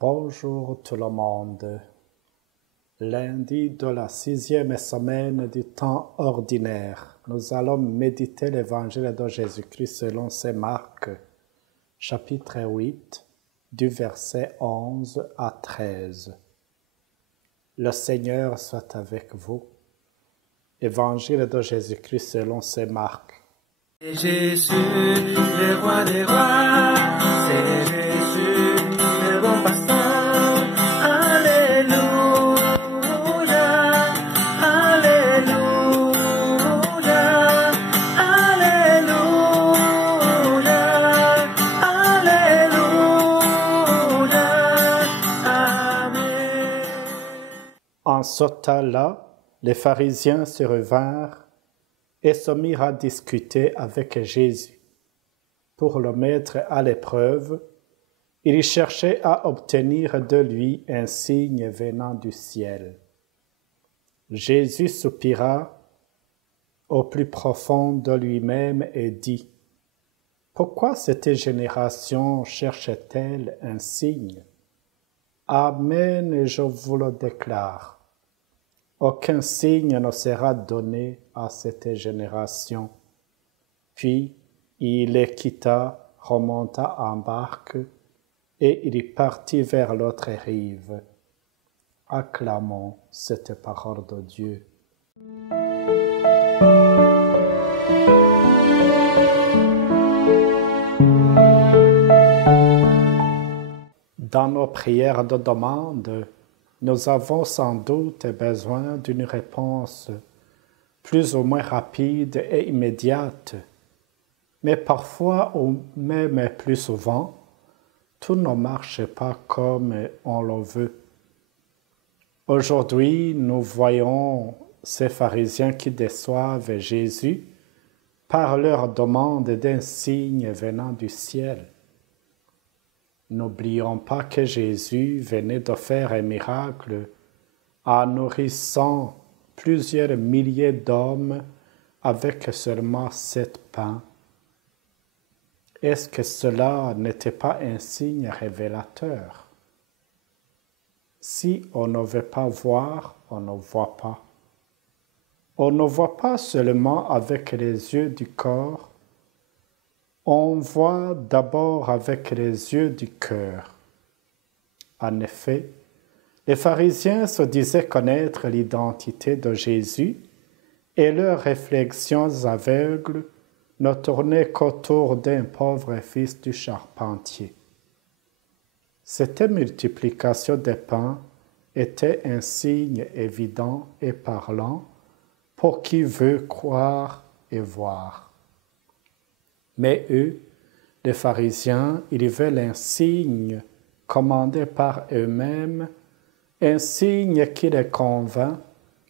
Bonjour tout le monde. Lundi de la 6e semaine du temps ordinaire, nous allons méditer l'évangile de Jésus-Christ selon saint Marc, chapitre 8, du verset 11 à 13. Le Seigneur soit avec vous. Évangile de Jésus-Christ selon saint Marc. C'est Jésus, le roi des rois, c'est Jésus, le bon pasteur. Alléluia, Alléluia, Alléluia, Alléluia, Amen. En ce temps-là, les pharisiens se revinrent et se mirent à discuter avec Jésus. Pour le mettre à l'épreuve, ils cherchaient à obtenir de lui un signe venant du ciel. Jésus soupira au plus profond de lui-même et dit : « Pourquoi cette génération cherche-t-elle un signe ? Amen, je vous le déclare. Aucun signe ne sera donné à cette génération. » Puis il les quitta, remonta en barque, et il partit vers l'autre rive. Acclamons cette parole de Dieu. Dans nos prières de demande, nous avons sans doute besoin d'une réponse plus ou moins rapide et immédiate. Mais parfois, ou même plus souvent, tout ne marche pas comme on le veut. Aujourd'hui, nous voyons ces pharisiens qui déçoivent Jésus par leur demande d'un signe venant du ciel. N'oublions pas que Jésus venait de faire un miracle en nourrissant plusieurs milliers d'hommes avec seulement 7 pains. Est-ce que cela n'était pas un signe révélateur? Si on ne veut pas voir, on ne voit pas. On ne voit pas seulement avec les yeux du corps, on voit d'abord avec les yeux du cœur. En effet, les pharisiens se disaient connaître l'identité de Jésus et leurs réflexions aveugles ne tournaient qu'autour d'un pauvre fils du charpentier. Cette multiplication des pains était un signe évident et parlant pour qui veut croire et voir. Mais eux, les pharisiens, ils veulent un signe commandé par eux-mêmes, un signe qui les convainc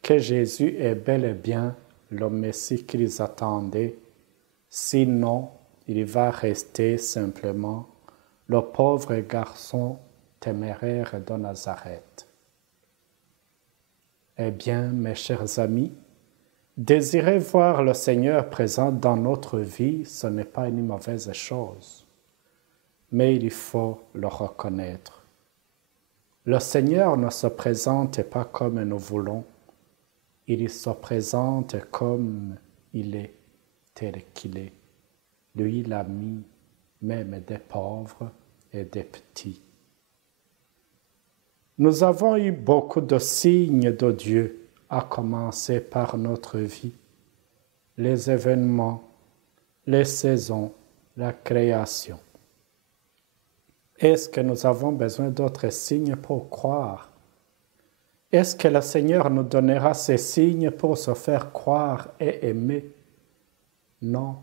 que Jésus est bel et bien le Messie qu'ils attendaient. Sinon, il va rester simplement le pauvre garçon téméraire de Nazareth. Eh bien, mes chers amis, désirer voir le Seigneur présent dans notre vie, ce n'est pas une mauvaise chose, mais il faut le reconnaître. Le Seigneur ne se présente pas comme nous voulons, il se présente comme il est, tel qu'il est. Lui, l'ami même des pauvres et des petits. Nous avons eu beaucoup de signes de Dieu, à commencer par notre vie, les événements, les saisons, la création. Est-ce que nous avons besoin d'autres signes pour croire? Est-ce que le Seigneur nous donnera ces signes pour se faire croire et aimer? Non,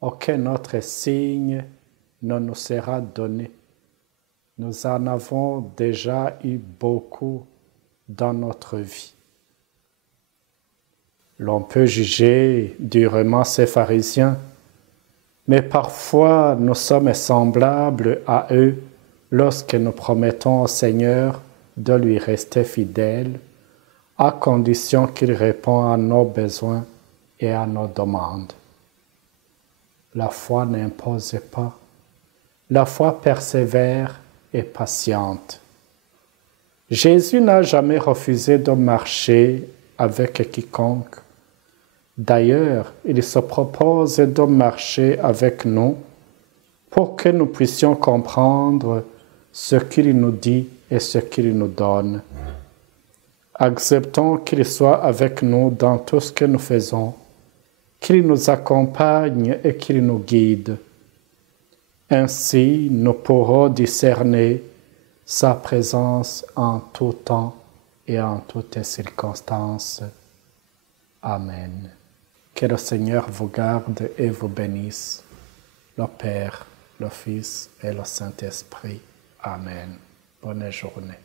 aucun autre signe ne nous sera donné. Nous en avons déjà eu beaucoup dans notre vie. L'on peut juger durement ces pharisiens, mais parfois nous sommes semblables à eux lorsque nous promettons au Seigneur de lui rester fidèle, à condition qu'il réponde à nos besoins et à nos demandes. La foi n'impose pas, la foi persévère et patiente. Jésus n'a jamais refusé de marcher avec quiconque. D'ailleurs, il se propose de marcher avec nous pour que nous puissions comprendre ce qu'il nous dit et ce qu'il nous donne. Acceptons qu'il soit avec nous dans tout ce que nous faisons, qu'il nous accompagne et qu'il nous guide. Ainsi, nous pourrons discerner sa présence en tout temps et en toutes circonstances. Amen. Que le Seigneur vous garde et vous bénisse, le Père, le Fils et le Saint-Esprit. Amen. Bonne journée.